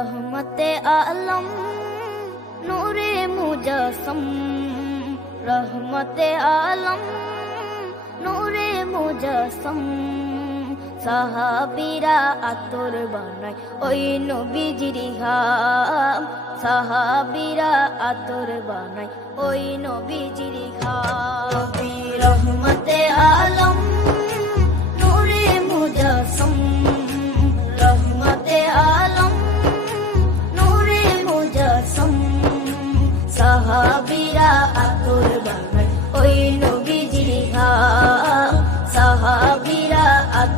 রহমতে আলম, নূরে মুজাসম। রহমতে আলম, নূরে মুজাসম। সাহাবিরা আতর বানায় ওই নবীজির ঘাম। সাহাবিরা আতর বানায় ওই নবীজির ঘাম।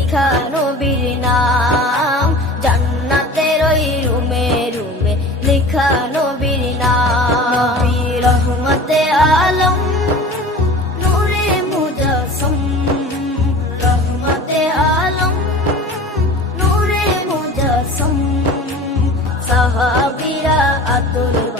লেখা নবীর নাম। জান্নাতের ওই রুমে রুমে লেখা নবীর নাম। রহমতে আলম, নূরে মুজাসম। রহমতে আলম, নূরে মুজাসম। সাহাবিরা আতুল